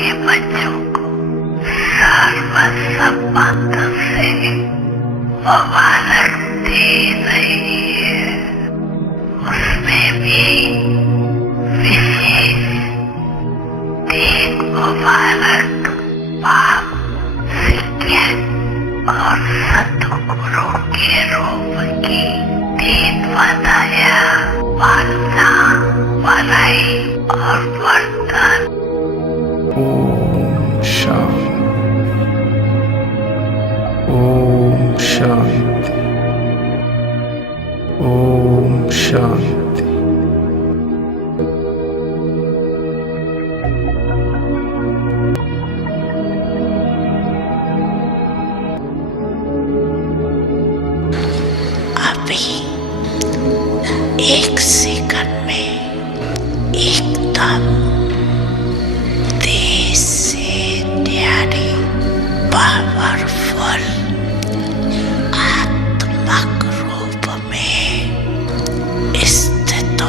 के बच्चों को सर्व संबंध से मुबारक दे रही है। उसमें भी विशेष तीन मुबारक बाप शिक्षक और सतगुरु के रूप की तीन बताया पालना, भलाई और वर्तन। ओम शांति, ओम शांति, ओम शांति। अभी एक सेकंड में एकदम तेज से न्यारी पावरफुल आत्मक रूप में स्थित हो।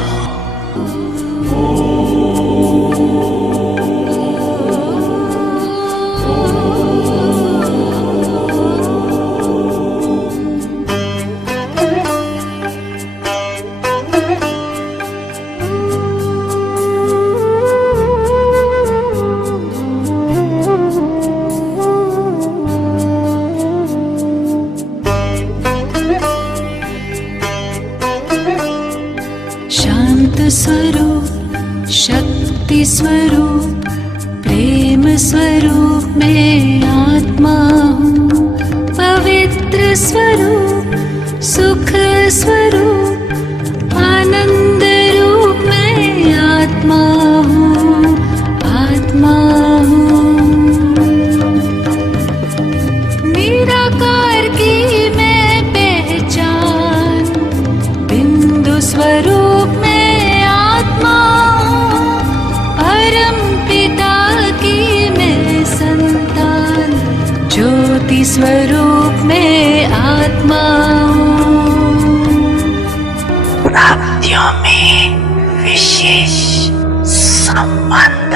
शांत स्वरूप, शक्ति स्वरूप, प्रेम स्वरूप में आत्मा हूँ। पवित्र स्वरूप, सुख स्वरूप, आनंद रूप में आत्मा हूँ, आत्मा हूँ। निराकार की मैं पहचान, बिंदु स्वरूप में आत्मा हूँ। परम पिता की मैं संतान, ज्योति स्वरूप में आत्मा हूँ। प्राप्तियों में विशेष संबंध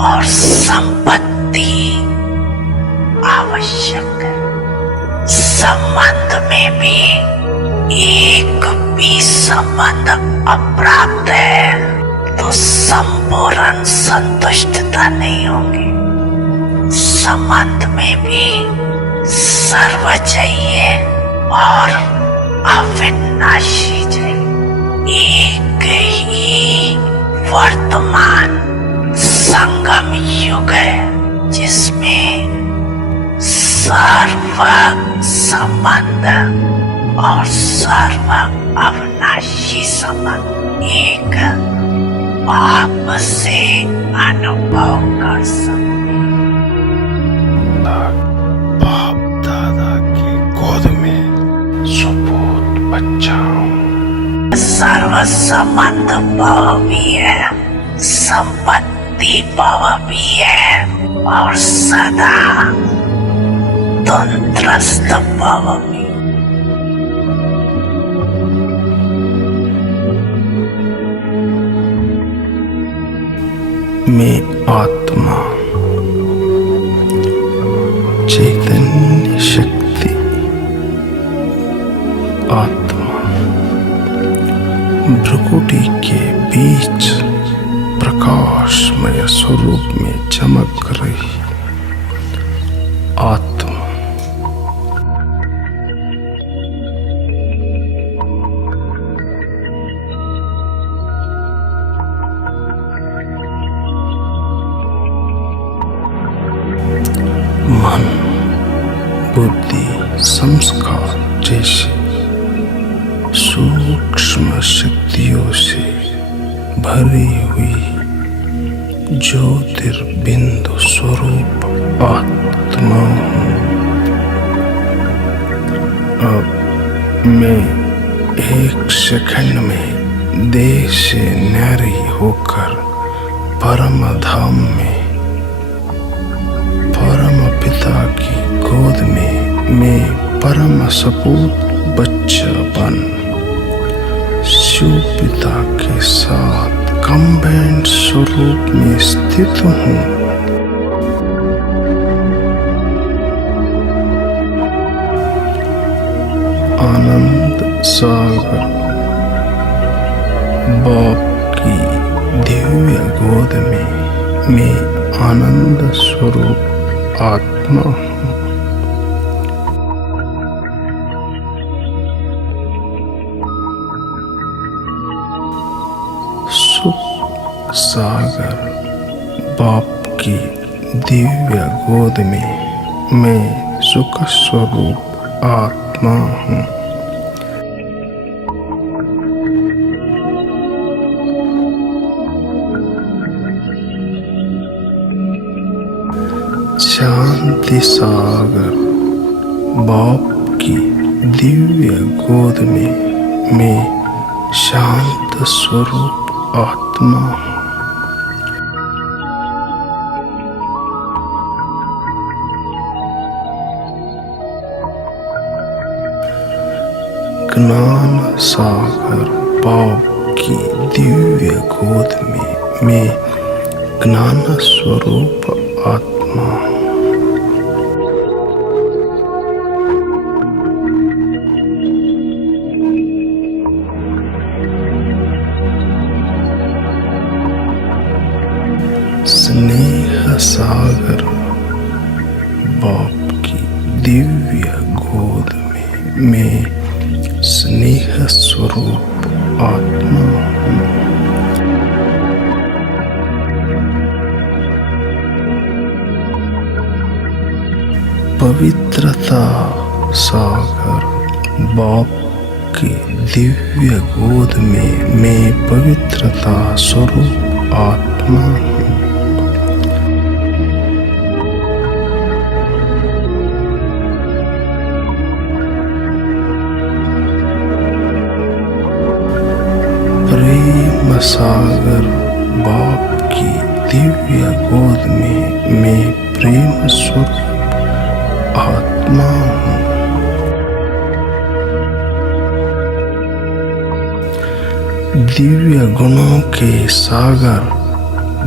और संपत्ति आवश्यक है। संबंध में भी एक भी संबंध अप्राप्त है तो संपूर्ण संतुष्टता नहीं होगी। संबंध में भी सर्व चाहिए और अविनाशी चाहिए। एक ही वर्तमान संगम युग है जिसमें सर्व संबंध और सर्व अविनाशी संबंध एक बाप से अनुभव कर सकते। बाप दादा की गोद में सुपूत बच्चा हूँ। सर्व संबंध भाव भी है, संपत्ति भाव भी है और सदा तंत्रस्थ भाव भी। मैं आत्मा, चैतन्य शक्ति, आत्मा भ्रुकुटी के बीच प्रकाशमय स्वरूप में चमक रही आत्मा। मन, बुद्धि, संस्कार जैसे सूक्ष्म शक्तियों से भरी हुई ज्योतिर्बिंदु स्वरूप आत्मा हूँ। अब मैं एक सेकंड में देह से न्यारी होकर परम धाम में परम पिता की गोद में मैं परम सपूत बच्चा बन शिव पिता के साथ कंबाइंड स्वरूप में स्थित हूँ। आनंद सागर बाप की दिव्य गोद में मैं आनंद स्वरूप आत्मा हूँ। सुख सागर बाप की दिव्य गोद में मैं सुख स्वरूप आत्मा हूँ। शांति सागर बाप की दिव्य गोद में मैं शांत स्वरूप आत्मा हूँ। ज्ञान सागर बाप की दिव्य गोद में मैं ज्ञान स्वरूप आत्मा हूँ। स्नेह सागर बाप की दिव्य गोद में मैं स्नेह स्वरूप आत्मा हूँ। पवित्रता सागर बाप की दिव्य गोद में मैं पवित्रता स्वरूप आत्मा हूँ। प्रेम सागर बाप की दिव्य गोद में मैं प्रेम स्वरूप आत्मा हूँ। दिव्य गुणों के सागर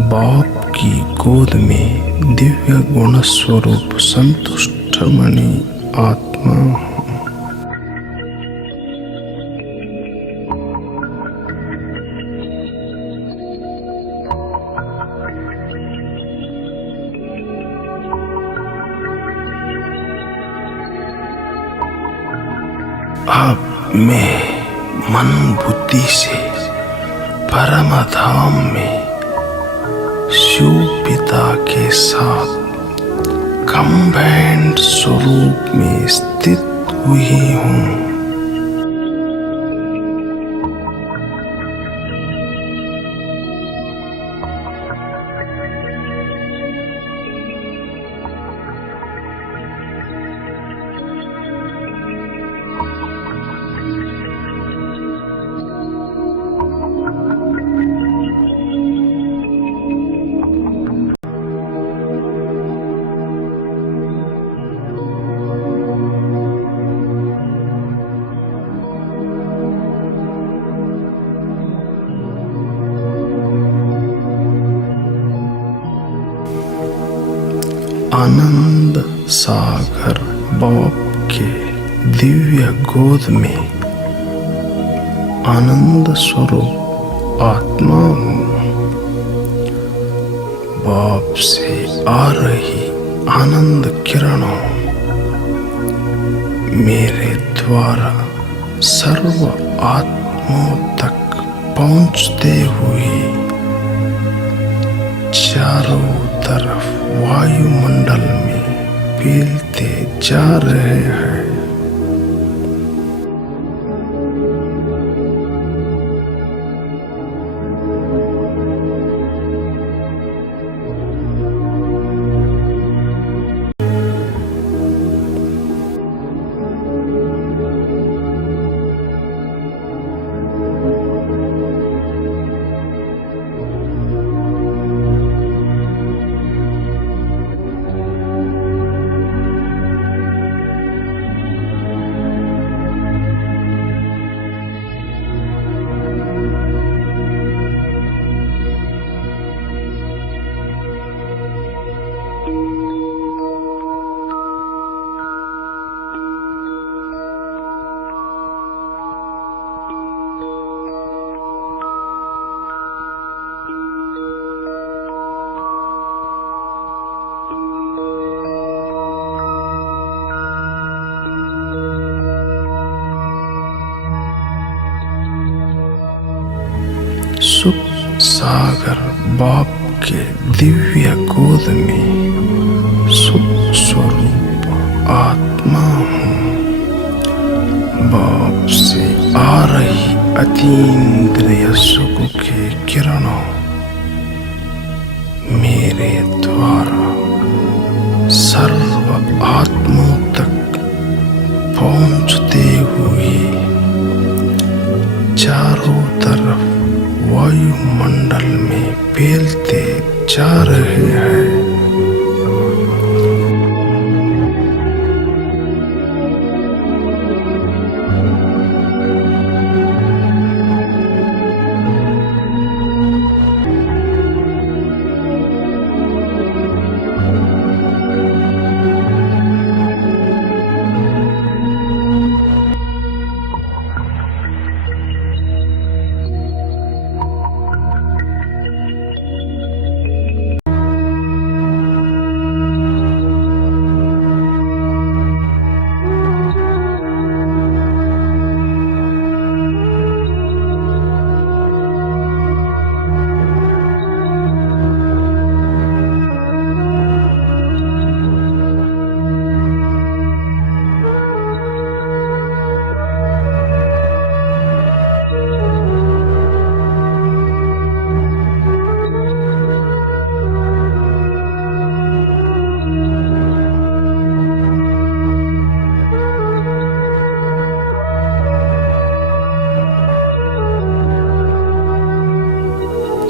बाप की गोद में दिव्य गुण स्वरूप संतुष्ट मणि आत्मा हूँ। अब मैं मन बुद्धि से परम धाम में शिव पिता के साथ कंबाइंड स्वरूप में स्थित हुई हूँ। आनंद सागर बाप के दिव्य गोद में आनंद स्वरूप आत्मा हूँ। बाप से आ रही आनंद किरणों मेरे द्वारा सर्व आत्माओं तक पहुँचते हुए चारों तरफ वायुमंडल में फैलते जा रहे हैं। सागर बाप के दिव्य गोद में सुख स्वरूप आत्मा हूँ। बाप से आ रही अतीन्द्रिय सुख के किरणों मेरे द्वारा सर्व आत्माओं तक पहुंचते हुए चारों तरफ वायुमंडल में फैलते जा रहे हैं।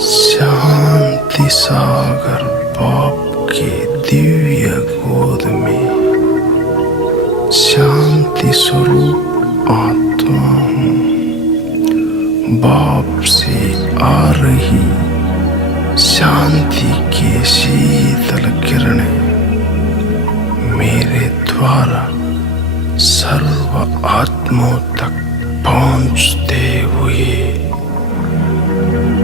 शांति सागर बाप के दिव्य गोद में शांति स्वरूप आत्मा हूँ। बाप से आ रही शांति के शीतल किरणें मेरे द्वारा सर्व आत्माओं तक पहुँचते हुए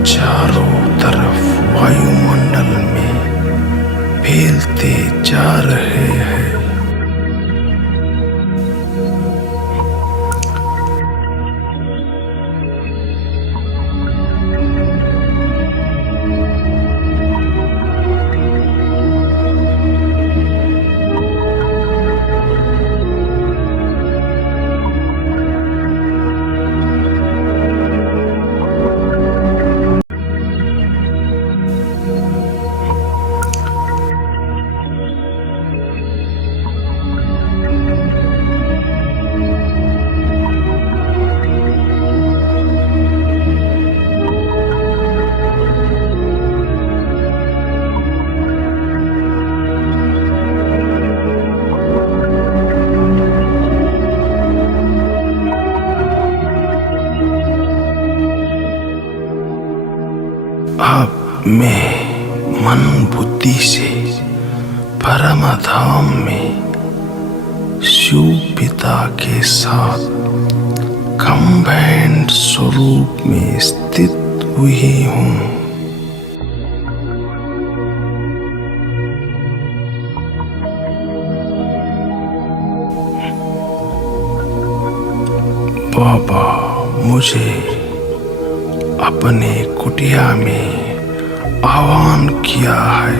चारों तरफ वायुमंडल में फैलते जा रहे हैं। अब मैं मन बुद्धि से परम धाम में शिव पिता के साथ कंबाइंड स्वरूप में स्थित हुई हूँ। बाबा मुझे अपने कुटिया में आह्वान किया है।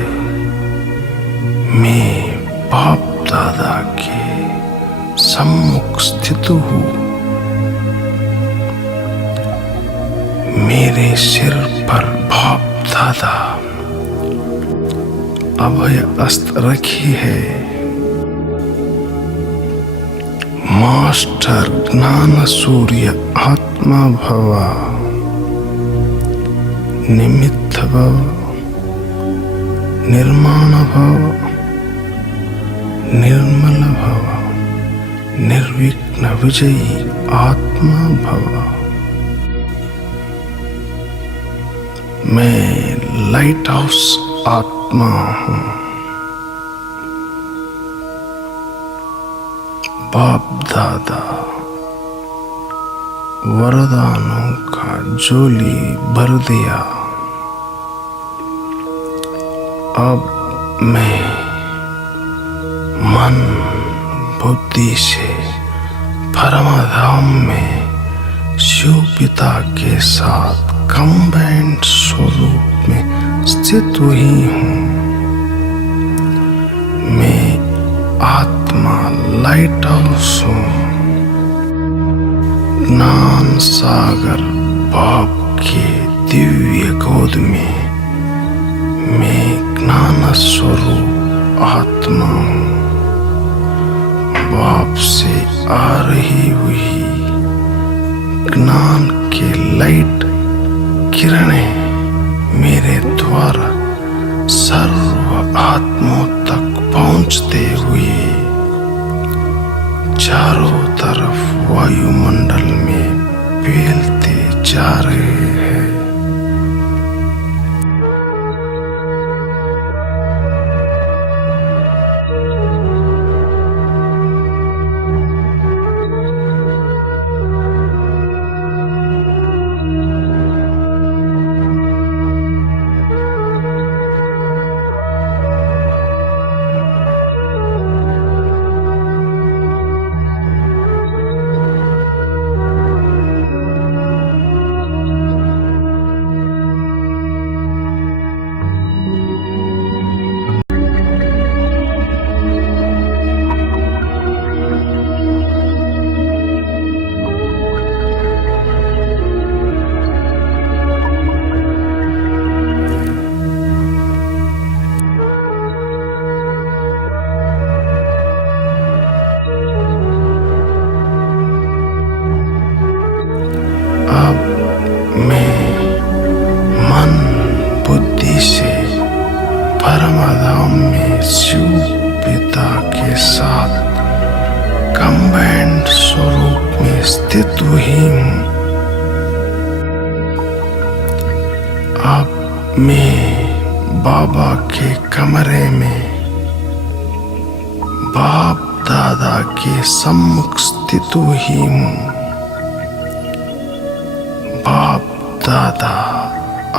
मैं बाप दादा के सम्मुख स्थित हूँ। मेरे सिर पर बाप दादा अभय अस्त्र रखी है। मास्टर ज्ञान सूर्य आत्मा भवा, निमित्त भव, निर्माण भव, निर्मल भव, निर्विघ्न विजयी आत्मा भव। मैं लाइट हाउस आत्मा हूँ। बाप दादा वरदानों का झोली भर दिया। अब मैं मन बुद्धि से परम धाम में शिव पिता के साथ कंबाइंड स्वरूप में स्थित हुई हूँ। मैं आत्मा लाइट हाउस हूँ। ज्ञान सागर बाप के दिव्य गोद में मैं ज्ञान स्वरूप आत्मा हूँ। बाप से आ रही हुई ज्ञान के लाइट किरणें मेरे द्वारा सर्व आत्माओं तक पहुंचते हुए चारों तरफ वायुमंडल में फैलते जा रहे हैं। परमधाम में शिव पिता के साथ कंबाइंड स्वरूप में स्थित हुई हूँ। अब मैं बाबा के कमरे में बाप दादा के सम्मुख स्थित हुई हूँ। बाप दादा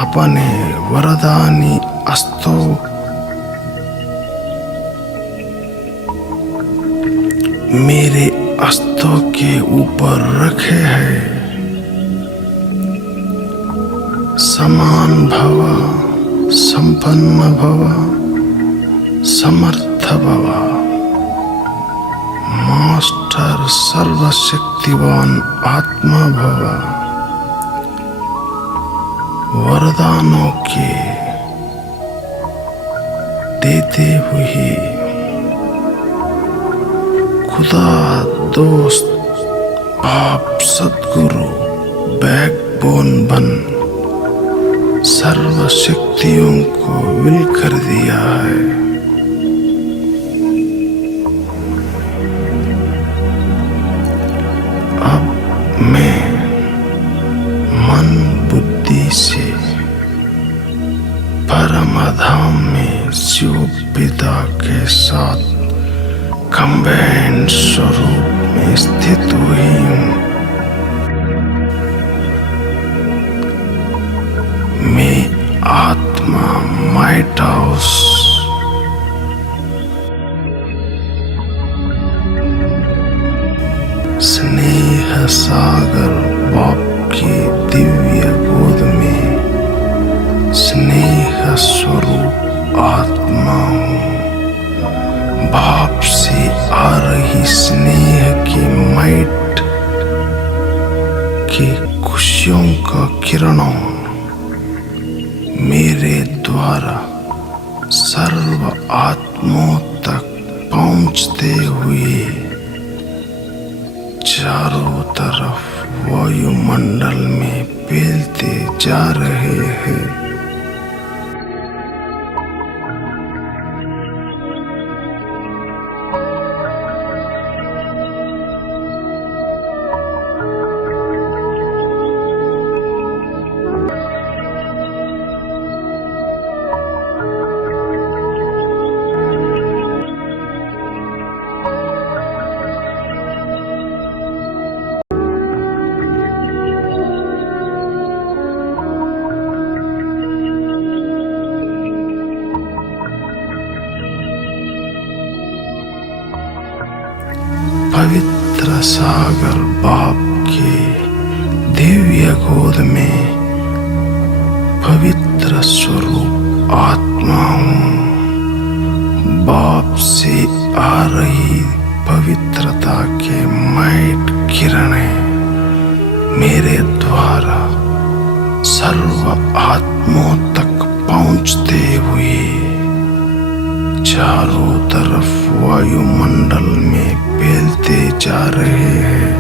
अपने वरदानी अस्त्रों मेरे अस्त्रों के ऊपर रखे हैं। समान भव, संपन्न भव, समर्थ भव। मास्टर सर्वशक्तिवान आत्मा भव। वरदानों के देते हुए खुदा दोस्त बाप सद्गुरु बैकबोन बन सर्व शक्तियों को विल कर दिया है। अब मैं मन बुद्धि से परमधाम में शिव पिता के साथ कंबाइंड स्वरूप में स्थित हुई हूँ। मैं आत्मा माइट हाउस स्नेह सागर बाप की दिव्य गोद में स्नेह स्वरूप आत्मा हूँ। बाप से आ रही स्नेह की माइट की खुशियों का किरणों मेरे द्वारा सर्व आत्माओं तक पहुंचते हुए चारों तरफ वायुमंडल में फैलते जा रहे हैं। पवित्र सागर बाप के दिव्य गोद में पवित्र स्वरूप आत्मा हूँ। बाप से आ रही पवित्रता के मैट किरणें मेरे द्वारा सर्व आत्माओं तक पहुंचते हुए चारों तरफ वायुमंडल में फैलते जा रहे हैं।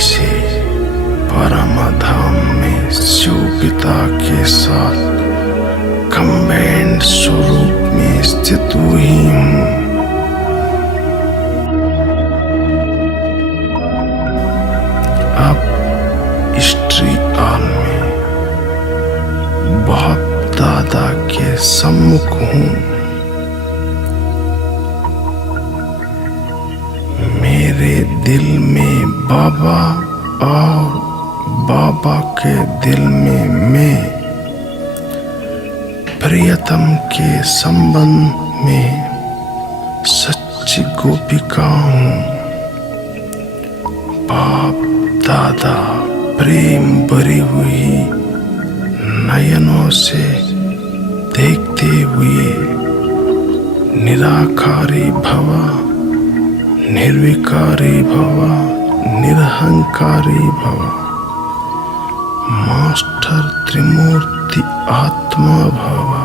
से परम धाम में शिव पिता के साथ कंबाइंड स्वरूप में स्थित हुई हूँ। अब हिस्ट्री हॉल में बाप दादा के सम्मुख हूँ। मेरे दिल में बाबा और बाबा के दिल में मैं प्रियतम के संबंध में सच्ची गोपिका हूँ। बाप दादा प्रेम भरी हुई नयनों से देखते हुए निराकारी भवा, निर्विकारी भवा, निरहंकारी भवा, मास्टर त्रिमूर्ति आत्मा भवा,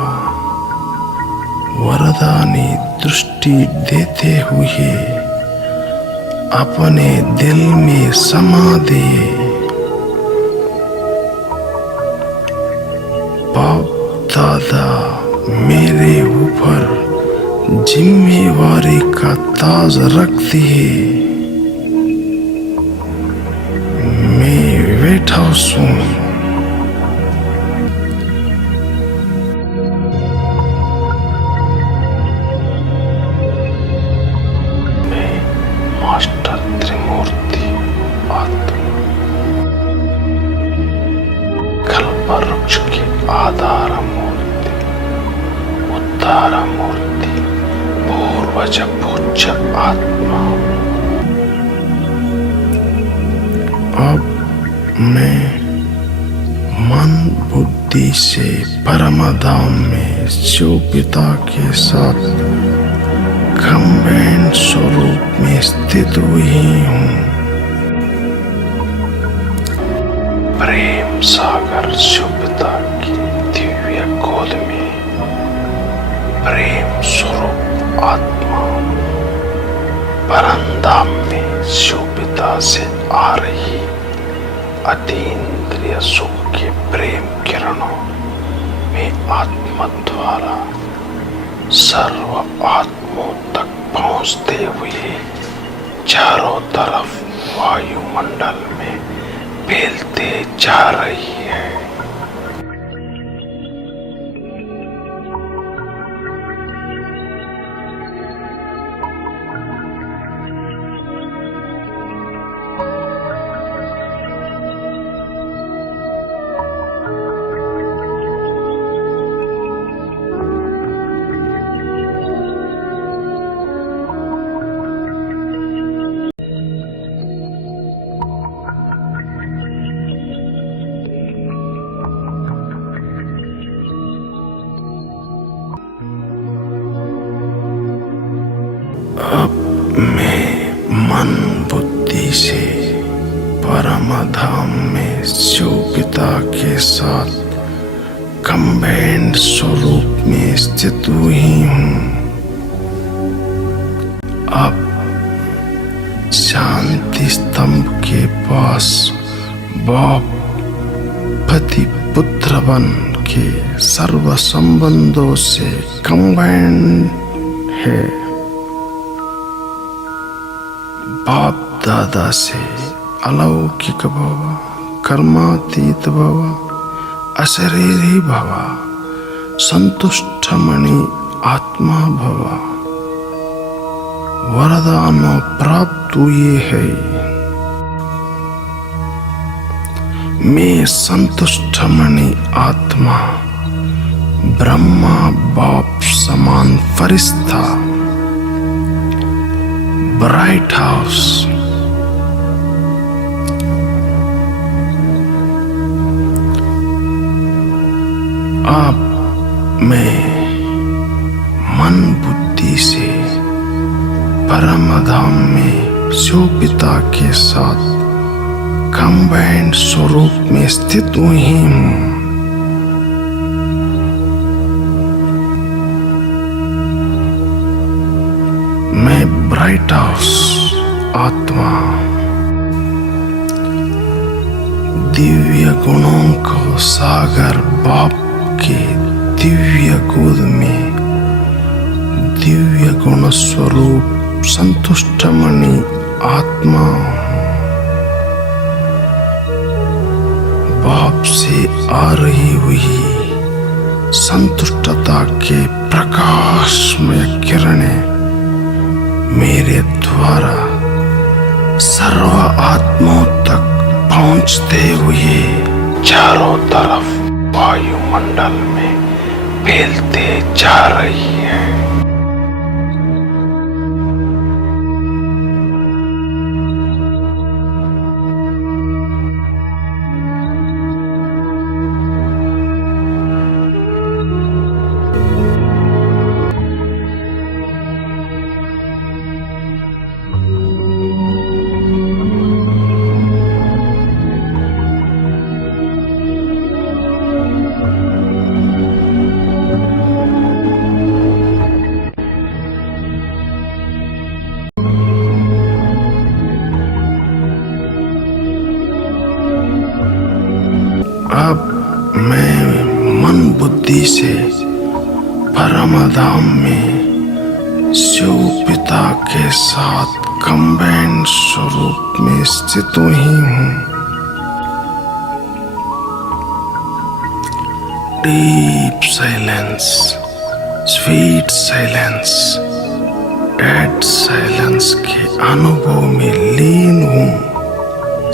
वरदानी दृष्टि देते हुए अपने दिल में समा दिए। बाप दादा मेरे ऊपर जिम्मेवारी का ताज रख दिए। मैं बैठा हूँ। मैं मास्टर त्रिमूर्ति आत्मा, कल्पवृक्ष की आधार मूर्ति, उद्धार मूर्ति, पूर्वज पूज्य आत्मा। अब मैं मन बुद्धि से परम धाम में शिव पिता के साथ कंबाइंड स्वरूप में स्थित हुई हूँ। प्रेम सागर शिव पिता की दिव्य गोद में प्रेम स्वरूप आत्मा परमधाम में शिव पिता से आ रही अतीन्द्रिय सुख के प्रेम किरणों में आत्मा द्वारा सर्व आत्माओं तक पहुंचते हुए चारों तरफ वायुमंडल में फैलते जा रही है। शिव पिता के साथ कंबाइंड स्वरूप में स्थित हुई हूँ। अब शांति स्तंभ के पास बाप पति पुत्र बन के सर्व संबंधों से कंबाइंड है। बाप दादा से अलौकिक भव, कर्मातीत भव, अशरीरी भव, संतुष्ट मणि आत्मा भव वरदानों प्राप्त हुए है। मैं संतुष्ट मणि आत्मा ब्रह्मा बाप समान फरिश्ता ब्राइट हाउस अब मैं मन बुद्धि से परम धाम में शिव पिता के साथ कंबाइंड स्वरूप में स्थित हुई हूँ। मैं ब्राइट हाउस आत्मा दिव्य गुणों को सागर बाप के दिव्य गोद में दिव्य गुण स्वरूप संतुष्ट मणि आत्मा बाप से आ रही हुई संतुष्टता के प्रकाशमय किरणें मेरे द्वारा सर्व आत्माओं तक पहुंचते हुए चारों तरफ वायुमंडल में फैलते जा रही है। अब मैं मन बुद्धि से परम धाम में शिव पिता के साथ कंबाइंड स्वरूप में स्थित हुई हूँ। Deep silence, sweet silence, dead silence के अनुभव में लीन हूँ।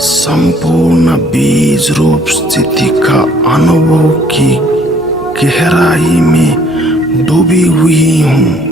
संपूर्ण बीज रूप स्थिति का अनुभव की गहराई में डूबी हुई हूँ।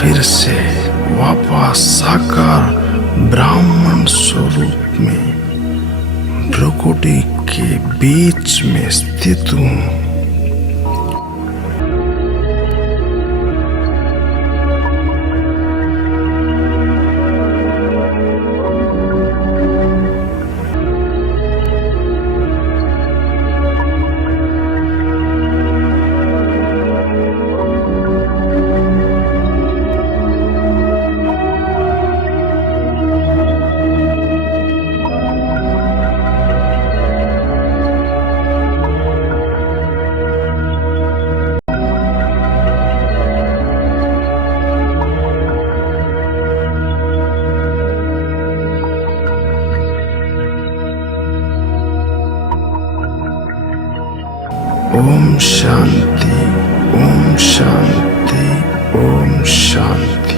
फिर से वापस साकार ब्राह्मण स्वरूप में भ्रुकुटी के बीच में स्थित हूँ। ओम शांति, ओम शांति, ओम शांति।